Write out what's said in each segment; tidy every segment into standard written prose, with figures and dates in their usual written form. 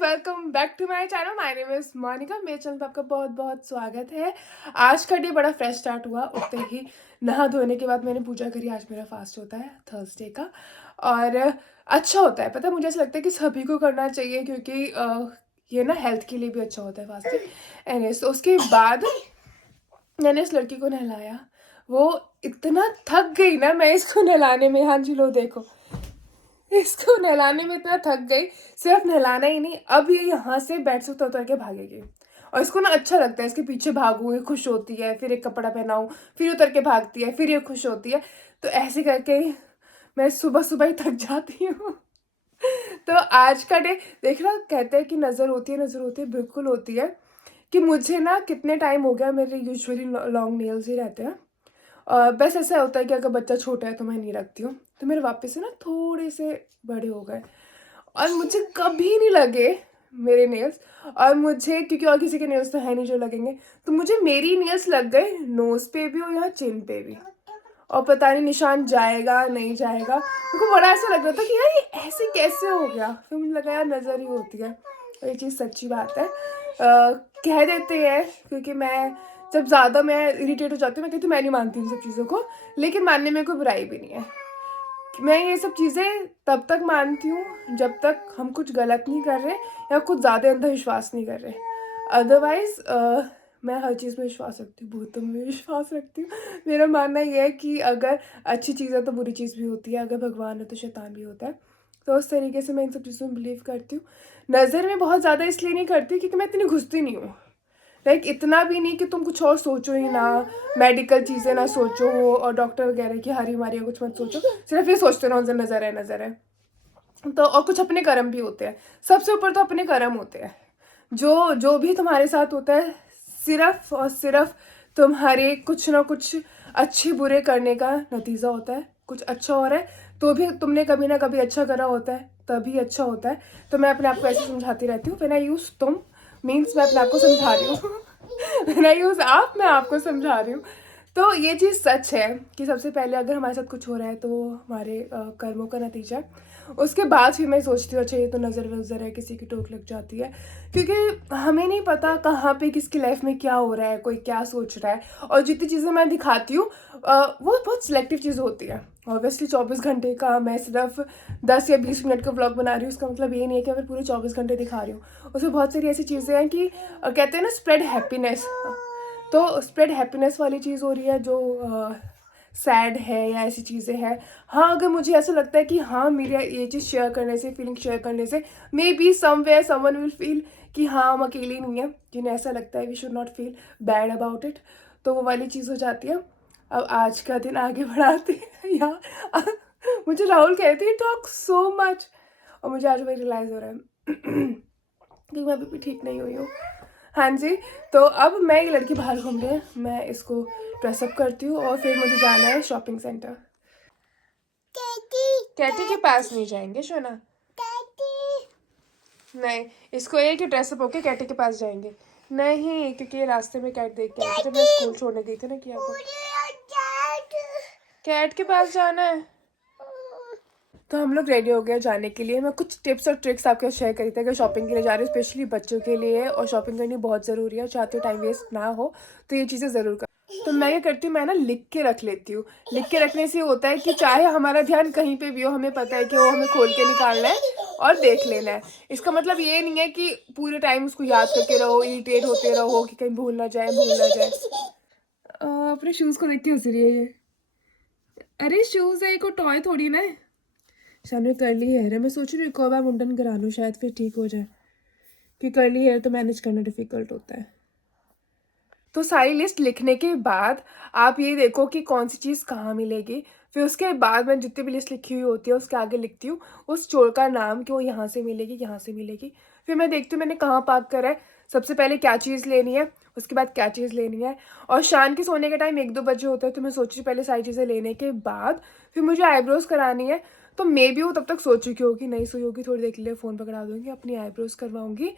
Welcome back to my channel. My name is Monika. मेरे channel पर आपका बहुत बहुत स्वागत है। आज का डे बड़ा फ्रेश स्टार्ट हुआ। उठते ही नहा धोने के बाद मैंने पूजा करी। आज मेरा फास्ट होता है थर्सडे का और अच्छा होता है। पता है, मुझे ऐसा लगता है कि सभी को करना चाहिए क्योंकि ये ना हेल्थ के लिए भी अच्छा होता है फास्टिंग। एंड तो उसके बाद मैंने इस लड़की को नहलाया। वो इतना थक गई ना, मैं इसको नहलाने में। हाँ जी, लो देखो, इसको नहलाने में इतना थक गई। सिर्फ नहलाना ही नहीं, अब ये यहाँ से बेड से उतर के भागेगी और इसको ना अच्छा लगता है। इसके पीछे भागूं, ये खुश होती है। फिर एक कपड़ा पहनाऊं, फिर उतर के भागती है, फिर ये खुश होती है। तो ऐसे करके मैं सुबह सुबह ही थक जाती हूँ। तो आज का डे देखना, कहते हैं कि नज़र होती है, नज़र होती है, बिल्कुल होती है। कि मुझे ना कितने टाइम हो गया, मेरे यूजुअली लॉन्ग नेल्स ही रहते हैं। बस ऐसा होता है कि अगर बच्चा छोटा है तो मैं नहीं रखती हूँ, तो मेरे वापस से ना थोड़े से बड़े हो गए और मुझे कभी नहीं लगे मेरे नेल्स। और मुझे, क्योंकि और किसी के नेल्स तो है नहीं जो लगेंगे, तो मुझे मेरी नेल्स लग गए नोज पे भी और यहाँ चिन पे भी। और पता नहीं निशान जाएगा नहीं जाएगा। मेरे को बड़ा ऐसा लग रहा था कि यार ये ऐसे कैसे हो गया। फिर मुझे लगा यार नज़र ही होती है और ये चीज़ सच्ची बात है। कह देते हैं, क्योंकि मैं जब ज़्यादा मैं इरिटेट हो जाती हूँ, मैं कहती हूँ मैं नहीं मानती इन सब चीज़ों को, लेकिन मानने में कोई बुराई भी नहीं है। मैं ये सब चीज़ें तब तक मानती हूँ जब तक हम कुछ गलत नहीं कर रहे या कुछ ज़्यादा अंधविश्वास नहीं कर रहे। अदरवाइज़ मैं हर चीज़ में विश्वास रखती हूँ, भूतों में विश्वास रखती हूँ। मेरा मानना ये है कि अगर अच्छी चीज़ है तो बुरी चीज़ भी होती है, अगर भगवान है तो शैतान भी होता है। तो उस तरीके से मैं इन सब चीज़ों में बिलीव करती हूँ। नज़र में बहुत ज़्यादा इसलिए नहीं करती क्योंकि मैं इतनी घुसती नहीं हूँ। लाइक इतना भी नहीं कि तुम कुछ और सोचो ही ना, मेडिकल चीज़ें ना सोचो हो और डॉक्टर वगैरह की हारी मारी कुछ मत सोचो, सिर्फ ये सोचते रहो नज़र है नज़र है। तो और कुछ अपने कर्म भी होते हैं, सबसे ऊपर तो अपने कर्म होते हैं। जो जो भी तुम्हारे साथ होता है सिर्फ और सिर्फ तुम्हारे कुछ ना कुछ अच्छे बुरे करने का नतीजा होता है। कुछ अच्छा हो रहा है तो भी तुमने कभी ना कभी अच्छा करा होता है, तभी अच्छा होता है। तो मैं अपने आप को ऐसे समझाती रहती हूँ। व्हेन आई यूज तुम मीन्स मैं अपने आप को समझा रही हूँ। व्हेन आई यूज आप, मैं आपको समझा रही हूँ। तो ये चीज़ सच है कि सबसे पहले अगर हमारे साथ कुछ हो रहा है तो हमारे कर्मों का नतीजा है। उसके बाद फिर मैं सोचती हूँ अच्छा ये तो नज़र वज़र है, किसी की टोक लग जाती है। क्योंकि हमें नहीं पता कहाँ पे किसकी लाइफ में क्या हो रहा है, कोई क्या सोच रहा है। और जितनी चीज़ें मैं दिखाती हूँ वो बहुत सिलेक्टिव चीज़ होती है। ऑब्वियसली 24 घंटे का मैं सिर्फ 10 या 20 मिनट का व्लॉग बना रही हूँ, उसका मतलब ये नहीं है कि मैं पूरे 24 घंटे दिखा रही हूँ। उसमें बहुत सारी ऐसी चीज़ें हैं कि कहते हैं ना स्प्रेड हैप्पीनेस। तो स्प्रेड हैप्पीनेस वाली चीज़ हो रही है जो सैड है या ऐसी चीज़ें हैं। हाँ, अगर मुझे ऐसा लगता है कि हाँ मेरी ये चीज़ शेयर करने से, फीलिंग शेयर करने से may be somewhere someone will feel कि हाँ हम अकेले नहीं हैं, जिन्हें ऐसा लगता है we should not feel bad about it, तो वो वाली चीज़ हो जाती है। अब आज का दिन आगे बढ़ाते हैं या मुझे राहुल कहते हैं टॉक सो मच, और मुझे आज वही रियलाइज़ हो रहा है कि मैं अभी भी ठीक नहीं हुई हूँ। हाँ जी, तो अब मैं ये लड़की बाहर घूम रही है, मैं इसको ड्रेसअप करती हूँ और फिर मुझे जाना है शॉपिंग सेंटर। कैटी के पास नहीं जाएंगे शोना, नहीं, इसको एक ही ड्रेसअप होके कैटी के पास जाएंगे। नहीं, क्योंकि ये रास्ते में कैट देख के आई थी जब मैं स्कूल छोड़ने गई थी ना किया को। कैट के पास जाना है। तो हम लोग रेडी हो गए जाने के लिए। मैं कुछ टिप्स और ट्रिक्स आपके साथ शेयर करी थी अगर शॉपिंग के लिए जा रहे हो, स्पेशली बच्चों के लिए। और शॉपिंग करनी बहुत ज़रूरी है, चाहते हो टाइम वेस्ट ना हो तो ये चीज़ें ज़रूर कर। तो मैं ये करती हूँ, मैं ना लिख के रख लेती हूँ। लिख के रखने से होता है कि चाहे हमारा ध्यान कहीं पे भी हो, हमें पता है कि वो हमें खोल के निकालना है और देख लेना है। इसका मतलब ये नहीं है कि पूरे टाइम उसको याद करके रहो, इरिटेट होते रहो कि कहीं भूल ना जाए भूल ना जाए। अपने शूज़ को देख के हंस रही है ये। अरे शूज़ है, को टॉय थोड़ी ना है। सामने कर्ली हेयर है, मैं सोच रही हूँ एक और बार मुंडन करा लूँ, शायद फिर ठीक हो जाए, कि कर्ली हेयर तो मैनेज करना डिफ़िकल्ट होता है। तो सारी लिस्ट लिखने के बाद आप ये देखो कि कौन सी चीज़ कहाँ मिलेगी। फिर उसके बाद मैं जितनी भी लिस्ट लिखी हुई होती है उसके आगे लिखती हूँ उस स्टोर का नाम कि वो यहाँ से मिलेगी, यहाँ से मिलेगी। फिर मैं देखती हूँ मैंने कहाँ पार्क करा है, सबसे पहले क्या चीज़ लेनी है, उसके बाद क्या चीज़ लेनी है। और शाम के सोने का टाइम 1-2 बजे होता है, तो मैं सोच रही पहले सारी चीज़ें लेने के बाद फिर मुझे आईब्रोज़ करानी है। तो मे बी वो तब तक सोच चुकी होगी, नहीं सोई होगी, थोड़ी देर के लिए फ़ोन पकड़ा दूँगी, अपनी आईब्रोज़ करवाऊँगी।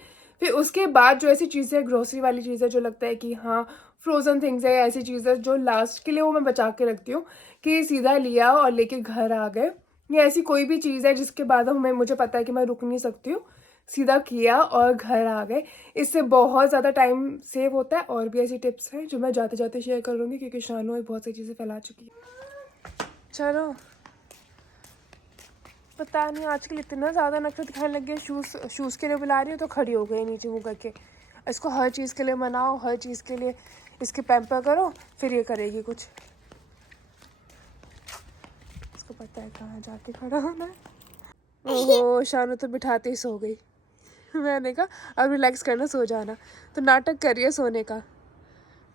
फिर उसके बाद जो ऐसी चीज़ें, ग्रोसरी वाली चीज़ें जो लगता है कि हाँ फ्रोज़न थिंग्स है, ऐसी चीज़ें जो लास्ट के लिए, वो मैं बचा के रखती हूँ कि सीधा लिया और लेके घर आ गए। या ऐसी कोई भी चीज़ है जिसके बाद मुझे पता है कि मैं रुक नहीं सकती हूँ, सीधा किया और घर आ गए। इससे बहुत ज़्यादा टाइम सेव होता है। और भी ऐसी टिप्स हैं जो मैं जाते जाते शेयर करूँगी, क्योंकि शानू बहुत सी चीज़ें फैला चुकी है। चलो, पता नहीं आजकल इतना ज़्यादा नखरे दिखाने लग गए। शूज़ के लिए बुला रही हूँ तो खड़ी हो गई नीचे मुँह करके। इसको हर चीज़ के लिए मनाओ, हर चीज़ के लिए इसके पैम्पर करो, फिर ये करेगी कुछ। इसको पता है कहाँ जाके खड़ा होना है। ओहो, शानू तो बिठाते ही सो गई। मैंने कहा अब रिलैक्स करना, सो जाना। तो नाटक कर रही है सोने का।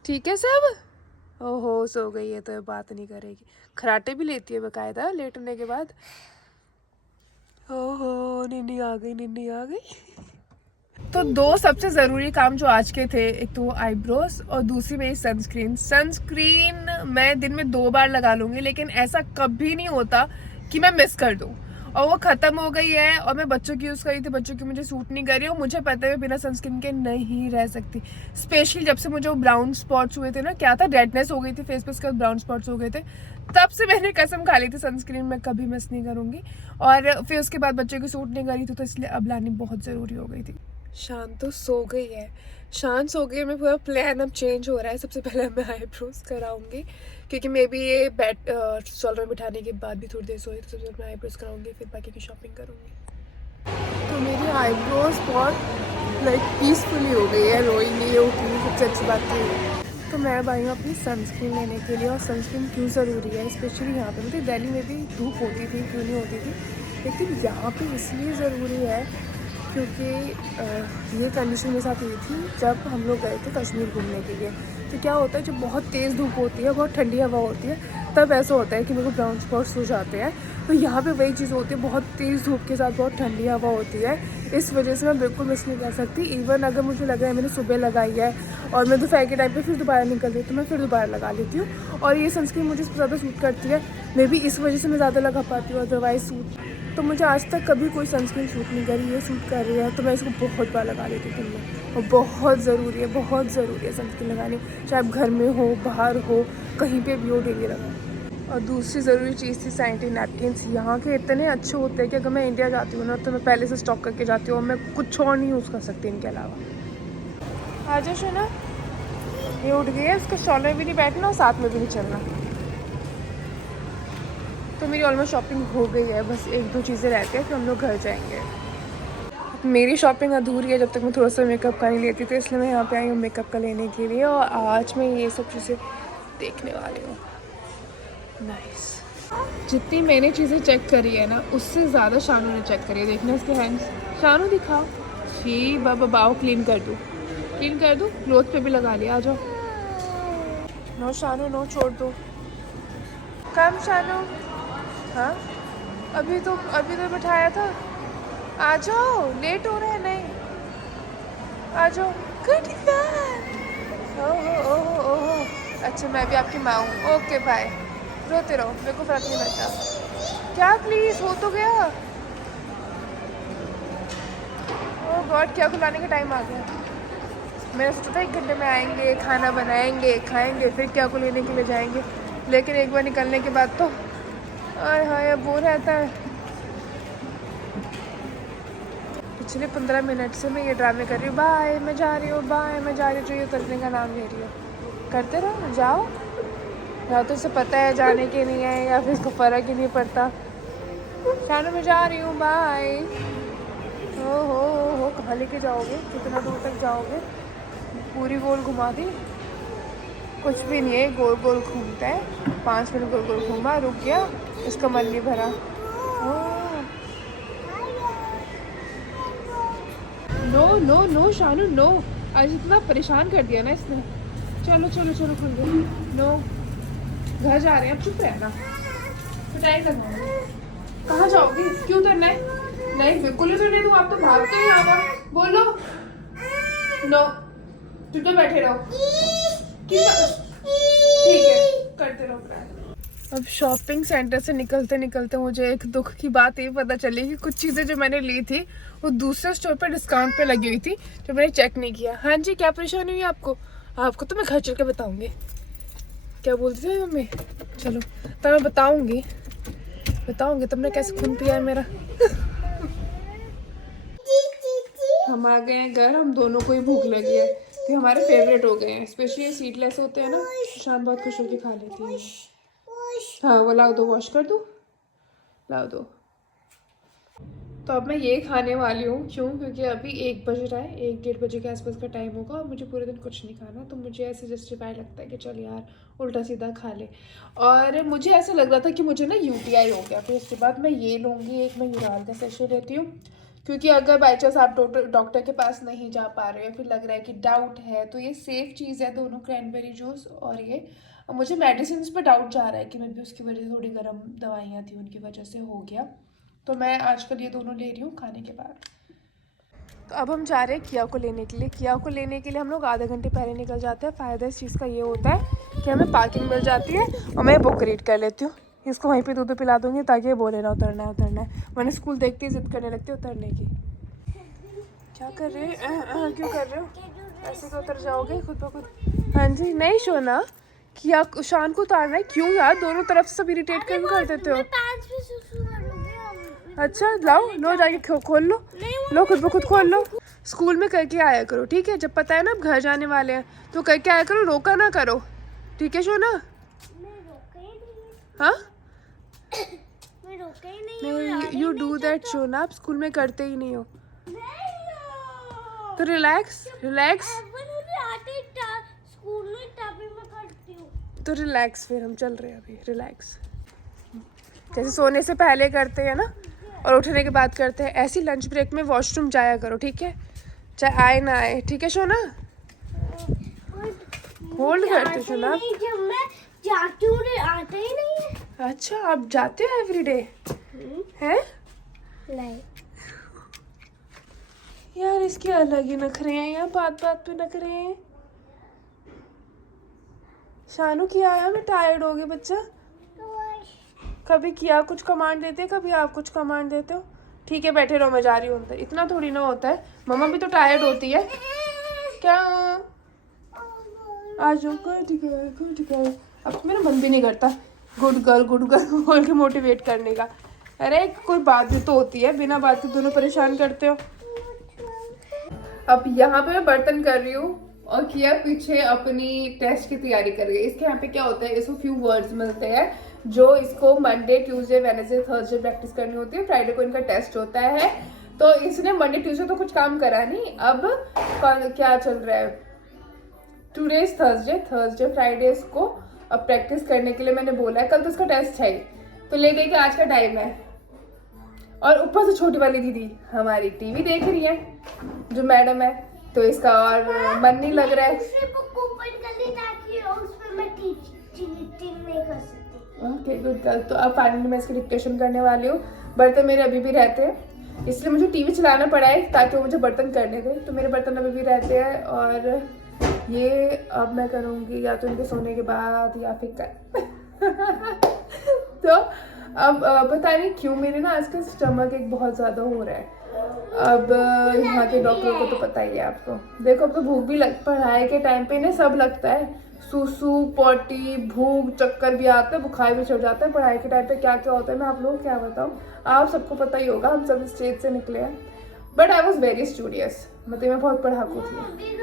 ठीक है सब। ओहो, सो गई है तो ये बात नहीं करेगी। खराटे भी लेती है बकायदा लेटने के बाद। ओहो, निन्नी आ गई, निन्नी आ गई। तो दो सबसे ज़रूरी काम जो आज के थे, एक तो वो आईब्रोज और दूसरी मेरी सनस्क्रीन मैं दिन में 2 बार लगा लूँगी, लेकिन ऐसा कभी नहीं होता कि मैं मिस कर दूँ। और वो ख़त्म हो गई है और मैं बच्चों की यूज़ करी थी, बच्चों की मुझे सूट नहीं कर रही और मुझे पता है मैं बिना सनस्क्रीन के नहीं रह सकती। स्पेशली जब से मुझे वो ब्राउन स्पॉट्स हुए थे ना, क्या था, रेडनेस हो गई थी फेस पे, उसके बाद ब्राउन स्पॉट्स हो गए थे, तब से मैंने कसम खा ली थी सनस्क्रीन मैं कभी मिस नहीं करूँगी। और फिर उसके बाद बच्चों की सूट नहीं करी थी, तो इसलिए अब लानी बहुत ज़रूरी हो गई थी। शान तो सो गई है, शान सो गई है। मैं पूरा प्लान अब चेंज हो रहा है। सबसे पहले मैं आईब्रोज कराऊंगी, क्योंकि मे बी ये बेड स्टॉलर में बिठाने के बाद भी थोड़ी देर सोई, तो सबसे पहले मैं आईब्रोज कराऊंगी, फिर बाकी की शॉपिंग करूंगी। तो मेरी आईब्रोज बहुत पीसफुली हो गई है, रोई नहीं है, उठी नहीं, सबसे अच्छी बात है। तो मैं अब आई हूँ अपनी सनस्क्रीन लेने के लिए। और सनस्क्रीन क्यों ज़रूरी है, स्पेशली यहाँ पे, मुझे दिल्ली में भी धूप होती थी, क्यों नहीं होती थी, लेकिन यहाँ पे इसलिए ज़रूरी है क्योंकि ये कंडीशन मेरे साथ हुई थी जब हम लोग गए थे कश्मीर घूमने के लिए। तो क्या होता है, जब बहुत तेज़ धूप होती है, बहुत ठंडी हवा होती है, तब ऐसा होता है कि मेरे को ब्राउन स्पॉट्स हो जाते हैं। तो यहाँ पे वही चीज़ होती है, बहुत तेज़ धूप के साथ बहुत ठंडी हवा होती है। इस वजह से मैं बिल्कुल मिस नहीं कर सकती। इवन अगर मुझे लगा है मैंने सुबह लगाई है और मैं दोपहर के टाइम पे फिर दोबारा निकल रही हूँ, तो मैं फिर दोबारा लगा लेती हूँ। और ये सनस्क्रीन मुझे ज़्यादा सूट करती है, मे बी इस वजह से मैं ज़्यादा लगा पाती हूँ, अदरवाइज सूट तो मुझे आज तक कभी कोई सनस्क्रीन सूट नहीं करी है। सूट कर रही है तो मैं इसको बहुत बार लगा लेती हूँ दिन में। और बहुत ज़रूरी है, बहुत ज़रूरी है सनस्क्रीन लगानी, चाहे आप घर में हो, बाहर हो, कहीं पे भी हो, डेली लगाओ। और दूसरी ज़रूरी चीज़ थी सैनिटरी नैपकिन्स। यहाँ के इतने अच्छे होते हैं कि अगर मैं इंडिया जाती हूँ ना, तो मैं पहले से स्टॉक करके जाती हूँ और मैं कुछ और नहीं यूज़ कर सकती इनके अलावा। आ जाओ शोना, ये उठ गई है, उसका शॉलर भी नहीं बैठना और साथ में भी नहीं चलना। तो मेरी ऑलमोस्ट शॉपिंग हो गई है, बस 1-2 चीज़ें रहती हैं, फिर हम लोग घर जाएंगे। मेरी शॉपिंग अधूरी है जब तक मैं थोड़ा सा मेकअप का नहीं लेती, तो इसलिए मैं यहाँ पे आई हूँ मेकअप का लेने के लिए। और आज मैं ये सब चीज़ें देखने वाली हूँ। नाइस। जितनी मैंने चीज़ें चेक करी है ना, उससे ज़्यादा शानू ने चेक करी है। देखना इसके हैंड्स, शानू दिखाओ। छी बाबा, बाओ क्लीन कर दूँ, क्लीन कर दूँ, क्लोथ पे भी लगा लिया। आ जाओ। नो शानू, नो, छोड़ दो। कम शानू। हाँ, अभी तो बिठाया था। आ जाओ, लेट हो रहा है। नहीं, आ जाओ। Good girl. ओहो ओहो ओहो, अच्छा मैं भी आपकी माँ हूँ। ओके बाय, रोते रहो, मेरे को फर्क नहीं पड़ता। क्या प्लीज़, हो तो गया। ओह गॉड, क्या खिलाने का टाइम आ गया। मैंने सोचा था 1 घंटे में आएंगे, खाना बनाएंगे, खाएंगे, फिर क्या को लेने के लिए जाएंगे, लेकिन एक बार निकलने के बाद तो आय हाय अब वो रहता है। पिछले 15 मिनट से मैं ये ड्रामे कर रही हूँ, बाय मैं जा रही हूँ, बाय मैं जा रही हूँ, जो ये उतरने का नाम ले रही हो। करते रहो, जाओ। या तो उसे पता है जाने के नहीं है, या फिर इसको फ़र्क ही नहीं पड़ता। शानू मैं जा रही हूँ, बाय। हो कहाँ लेके जाओगे, कितना दूर तक जाओगे, पूरी गोल घुमा दी। कुछ भी नहीं है, गोल गोल घूमता है। 5 मिनट गोल गोल घूमा, रुक गया, इसका मन नहीं भरा। No no no Shanu, no. आज इतना परेशान कर दिया ना इसने। चलो चलो चलो, खुल गए। नो, घर जा रहे हैं, अब चुप रहना, पिटाई करवाऊंगी। कहाँ जाओगी, क्यों उतरना है? नहीं बिल्कुल नहीं उतरने दूँ, आप तो भागते हैं यहाँ पर। बोलो नो, चुप बैठे रहो। ठीक है, करते रहो प्लान। अब शॉपिंग सेंटर से निकलते निकलते मुझे एक दुख की बात ये पता चली कि कुछ चीज़ें जो मैंने ली थी वो दूसरे स्टोर पर डिस्काउंट पे लगी हुई थी, जो मैंने चेक नहीं किया। हाँ जी, क्या परेशानी हुई आपको? आपको तो मैं घर चल के बताऊँगी। क्या बोलती थी मम्मी? चलो तब मैं बताऊँगी तुमने कैसे खून पिया है मेरा। हम आ गए हैं घर, हम दोनों को ही भूख लगी है, तो हमारे फेवरेट हो गए हैं। स्पेशली ये सीडलेस होते हैं ना, शान बहुत खुश होकर खा लेती है। हाँ वो लाओ दो, वॉश कर दो, लाओ दो। तो अब मैं ये खाने वाली हूँ, क्यों? क्योंकि अभी 1 बज रहा है, 1-1:30 बजे के आसपास का टाइम होगा और मुझे पूरे दिन कुछ नहीं खाना, तो मुझे ऐसे जस्टिफाई लगता है कि चल यार उल्टा सीधा खा ले। और मुझे ऐसा लग रहा था कि मुझे ना यूटीआई हो गया, फिर उसके बाद मैं ये लूँगी, एक मैं यूराल का सेशन लेती हूँ, क्योंकि अगर बाई चांस आप डॉक्टर के पास नहीं जा पा रहे हो, फिर लग रहा है कि डाउट है, तो ये सेफ़ चीज़ है दोनों, क्रैनबेरी जूस और ये। मुझे मेडिसिन पे डाउट जा रहा है कि मैं भी उसकी वजह से थोड़ी गर्म दवाइयाँ थी उनकी वजह से हो गया, तो मैं आजकल ये दोनों ले रही हूँ खाने के बाद। तो अब हम जा रहे हैं किया को लेने के लिए। किया को लेने के लिए हम लोग आधे घंटे पहले निकल जाते हैं। फ़ायदा इस चीज़ का ये होता है कि हमें पार्किंग मिल जाती है और मैं बुक रीड कर लेती हूँ। इसको वहीं पे दूध पिला दूँगी ताकि ये बोले ना उतरना है उतरना है, मैंने स्कूल देखते ही ज़िद करने लगती है उतरने की। क्या कर रहे हैं? क्यों कर रहे हो ऐसे? तो उतर जाओगे खुद ब खुद। हाँ जी, नहीं शोना, किया शान को उतारना है। क्यों यार, दोनों तरफ से सब इरिटेट कर देते हो। अच्छा लाओ, लो जाके खोल लो, लो खुद ब खुद खोल लो। स्कूल में करके आया करो, ठीक है? जब पता है ना अब घर जाने वाले हैं तो करके आया करो, रोका ना करो, ठीक है शोना? हाँ नहीं, यू डू दैट शोना, आप स्कूल में करते ही नहीं हो। तो रिलैक्स रिलैक्स, तो रिलैक्स, फिर हम चल रहे हैं अभी, रिलैक्स। जैसे सोने से पहले करते हैं ना और उठने के बाद करते हैं, ऐसी लंच ब्रेक में वॉशरूम जाया करो, ठीक है? चाहे आए ना आए, ठीक है शोना? होल्ड करते शोना, जब मैं जाती हूँ आता ही नहीं है। अच्छा आप जाते हो एवरीडे हैं? नहीं यार इसके अलग ही नखरे हैं, यार बात बात पे नखरे हैं। शानू किया आया, मैं टायर्ड हो गई बच्चा। कभी किया कुछ कमांड देते हैं, कभी आप कुछ कमांड देते हो। ठीक है बैठे रहो, मैं जा रही हूँ अंदर, इतना थोड़ी ना होता है, मम्मा भी तो टायर्ड होती है। क्या आ जाओ, ठीक है। अब मेरा मन भी नहीं करता गुड गर्ल बोल के मोटिवेट करने का। अरे कोई बात भी तो होती है, बिना बात के दोनों परेशान करते हो। अब यहाँ पे मैं बर्तन कर रही हूँ और किया पीछे अपनी टेस्ट की तैयारी कर रही है। इसके यहाँ पे क्या होता है, इसको फ्यू वर्ड्स मिलते हैं जो इसको Monday Tuesday Wednesday Thursday practice करनी होती है, फ्राइडे को इनका टेस्ट होता है। तो इसने मंडे ट्यूसडे तो कुछ काम करा नहीं, अब क्या चल रहा है, टुडे इज थर्सडे फ्राइडे इसको अब प्रैक्टिस करने के लिए मैंने बोला है। कल तो इसका टेस्ट है, तो ले गई कि आज का टाइम है। और ऊपर से छोटी वाली दीदी हमारी टीवी देख रही है, जो मैडम है, तो इसका और मन नहीं लग रहा है। Okay good girl. तो अब फाइनली मैं इसकी डिक्टेशन करने वाली हूँ। बर्तन मेरे अभी भी रहते हैं, इसलिए मुझे टीवी चलाना पड़ा है ताकि वो मुझे बर्तन करने दे। तो मेरे बर्तन अभी भी रहते हैं और ये अब मैं करूँगी या तो इनके सोने के बाद या फिर कल। तो अब पता नहीं क्यों मेरे ना आजकल स्टमक एक बहुत ज़्यादा हो रहा है। अब यहाँ के डॉक्टरों को तो पता ही है आपको। देखो अब तो भूख भी पढ़ाई के टाइम पे इन्हें सब लगता है, सूसू पॉटी भूख चक्कर भी आता है, बुखार भी चढ़ जाता है। पढ़ाई के टाइम पे क्या क्या होता है मैं आप लोगों को क्या बताऊँ, आप सबको पता ही होगा, हम सब स्टेज से निकले हैं। But I was very studious, मतलब मैं बहुत पढ़ाकू थी।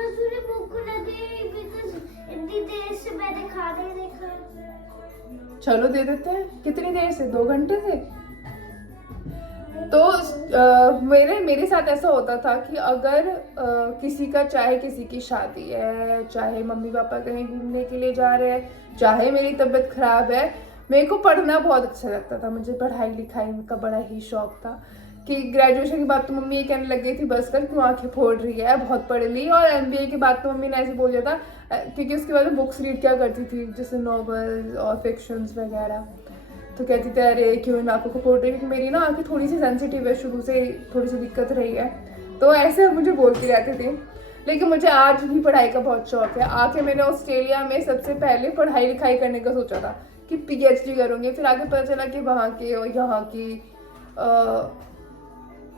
चलो दे देते हैं, कितनी देर से, 2 घंटे से। तो मेरे साथ ऐसा होता था कि अगर किसी का, चाहे किसी की शादी है, चाहे मम्मी पापा कहीं घूमने के लिए जा रहे हैं, चाहे मेरी तबीयत खराब है, मेरे को पढ़ना बहुत अच्छा लगता था। मुझे पढ़ाई लिखाई का बड़ा ही शौक था कि ग्रेजुएशन के बाद तो मम्मी ये कहने लग गई थी बस कर क्यों आंखें फोड़ रही है, बहुत पढ़ ली। और MBA के बाद तो मम्मी ने ऐसे बोल दिया था, क्योंकि उसके बाद मैं बुक्स रीड क्या करती थी, जैसे नॉवेल्स और फिक्शंस वगैरह, तो कहती थी अरे क्यों इन आंखों को फोड़ रही है, क्योंकि मेरी ना आंखें थोड़ी सी सेंसिटिव है, शुरू से थोड़ी सी दिक्कत रही है, तो ऐसे मुझे बोलती रहती थी। लेकिन मुझे आज भी पढ़ाई का बहुत शौक है। आके मैंने ऑस्ट्रेलिया में सबसे पहले पढ़ाई लिखाई करने का सोचा था कि PhD करूँगी, फिर आगे पता चला कि वहाँ के और यहाँ की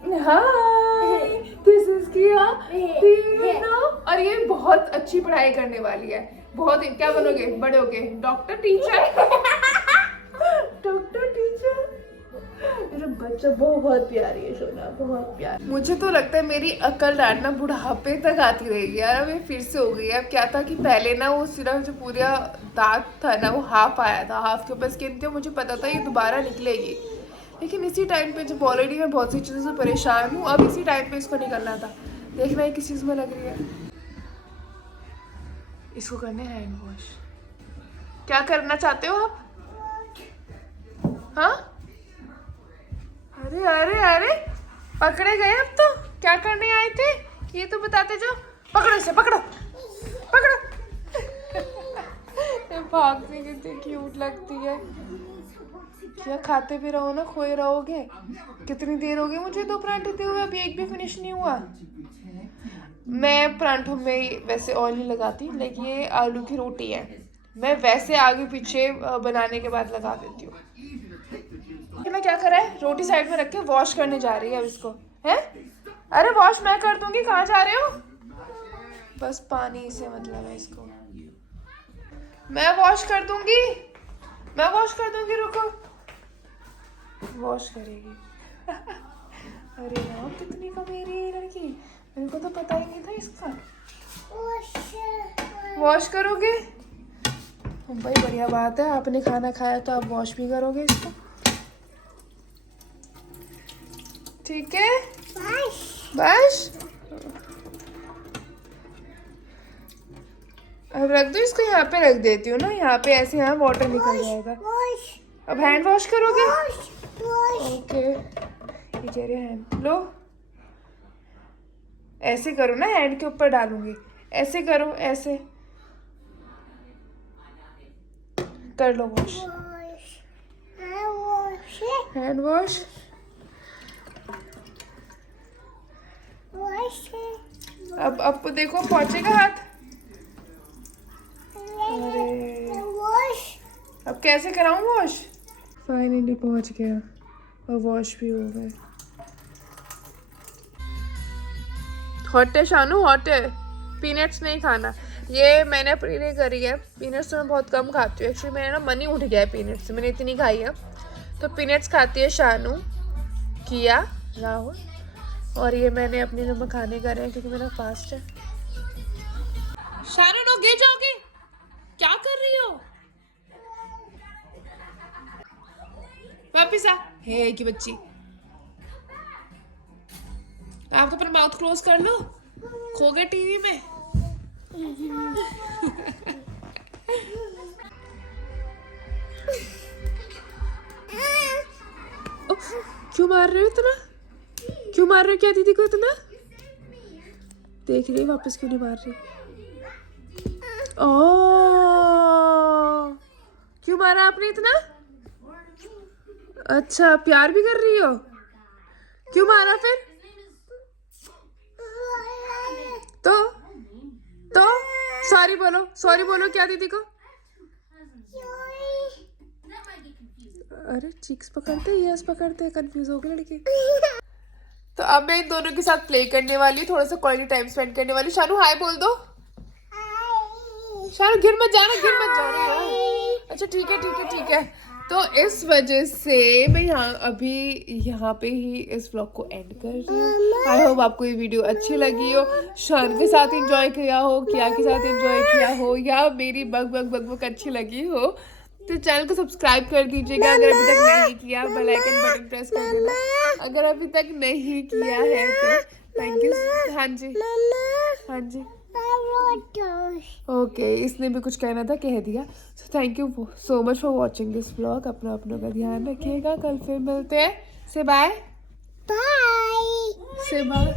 हाय दिस इज किया, और ये बहुत अच्छी पढ़ाई करने वाली है, बहुत। क्या बनोगे बड़े होके, डॉक्टर टीचर? डॉक्टर टीचर, मेरा बच्चा बहुत प्यारी है सोना, बहुत प्यारी। मुझे तो लगता है मेरी अकल डांटना बुढ़ापे तक आती रहेगी यार। अब ये फिर से हो गई है। अब क्या था कि पहले ना वो सिर्फ जो पूरा दांत था ना वो हाफ आया था, हाफ के ऊपर स्किन थी, मुझे पता था ये दोबारा निकलेगी। लेकिन इसी टाइम पे जब ऑलरेडी मैं बहुत सी चीज़ों से परेशान हूँ, अब इसी टाइम पे इसको निकलना था। देखना है किस चीज़ में लग रही है। इसको करने हैंड वॉश। क्या करना चाहते हो आप? हाँ, अरे अरे अरे, पकड़े गए अब तो। क्या करने आए थे ये तो बताते जाओ। पकड़ो इसे, पकड़ो पकड़ो। ये भागती कितनी क्यूट लगती है। क्या खाते भी रहो ना, खोए रहोगे। कितनी देर हो गई मुझे दो परांठे दिए हुए, अभी एक भी फिनिश नहीं हुआ। मैं परांठों में वैसे ऑयल नहीं लगाती, लेकिन ये आलू की रोटी है, मैं वैसे आगे पीछे बनाने के बाद लगा देती हूँ। मैं क्या करा है, रोटी साइड में रख के वॉश करने जा रही है अब इसको, है? अरे वॉश मैं कर दूंगी, कहाँ जा रहे हो? बस पानी से मतलब है इसको। मैं वॉश कर दूंगी, मैं वॉश कर दूंगी, रुको। वॉश करेगी। अरे यार कितनी कमेरी है ये लड़की, मेरे को तो पता ही नहीं था इसका। वॉश करोगे? भाई बढ़िया बात है, आपने खाना खाया तो आप वॉश भी करोगे इसको, ठीक है? बस अब रख दो इसको, यहाँ पे रख देती हूँ ना, यहाँ पे ऐसे यहाँ वाटर निकल जाएगा। अब हैंड वॉश करोगे? ओके, ये कह रहे हैंड लो, ऐसे करो ना, हैंड के ऊपर डालूंगी, ऐसे करो, ऐसे कर लो वॉश, हैंड वॉश। अब देखो पहुंचेगा हाथ। अरे अब कैसे कराऊं वॉश? फाइनली पहुंच गया और वॉश भी हो गए। हॉट है शानू, हॉट है। पीनट्स नहीं खाना, ये मैंने अपने लिए करी है। पीनट्स तो मैं बहुत कम खाती हूँ, एक्चुअली मेरा ना मन ही उठ गया है पीनट्स से, मैंने इतनी खाई है। तो पीनट्स खाती है शानू, किया, राहुल, और ये मैंने अपने लिए मखाने करे हैं क्योंकि मेरा फास्ट है। शानू नो, गिर जाओगे, क्या कर रही हो? वापिस आ, है की बच्ची। आप तो अपना माउथ क्लोज कर लो, खो गए टीवी में। क्यों मार रहे हो इतना? क्यों मार रहे हो क्या दीदी को इतना? देख रही वापस क्यों नहीं मार रही? ओह, क्यों मारा आपने इतना? अच्छा, प्यार भी कर रही हो? क्यों मारा फिर? तो सॉरी बोलो, सॉरी बोलो क्या दीदी को? अरे चीक्स पकड़ते, यस पकड़ते, कंफ्यूज हो गई लड़की। तो अब मैं इन दोनों के साथ प्ले करने वाली हूँ, थोड़ा सा क्वालिटी टाइम स्पेंड करने वाली। शानू हाय बोल दो। शानू गिर मत जाना, गिर मत जाना यार। अच्छा ठीक है ठीक है ठीक है। तो इस वजह से मैं यहाँ पे ही इस व्लॉग को एंड कर रही हूँ। आई होप आपको ये वीडियो अच्छी लगी हो, शान के साथ एंजॉय किया हो, किया के साथ एंजॉय किया हो, या मेरी बग बग बग बग अच्छी लगी हो, तो चैनल को सब्सक्राइब कर दीजिएगा अगर अभी तक नहीं किया। बेल आइकन बटन प्रेस कर देना अगर अभी तक नहीं किया है तो। Thank you. हाँ जी हाँ जी, ओके, इसने भी कुछ कहना था, कह दिया। So thank you so much for watching this vlog. अपना का ध्यान रखिएगा, कल फिर मिलते हैं। से बाय, से बाय।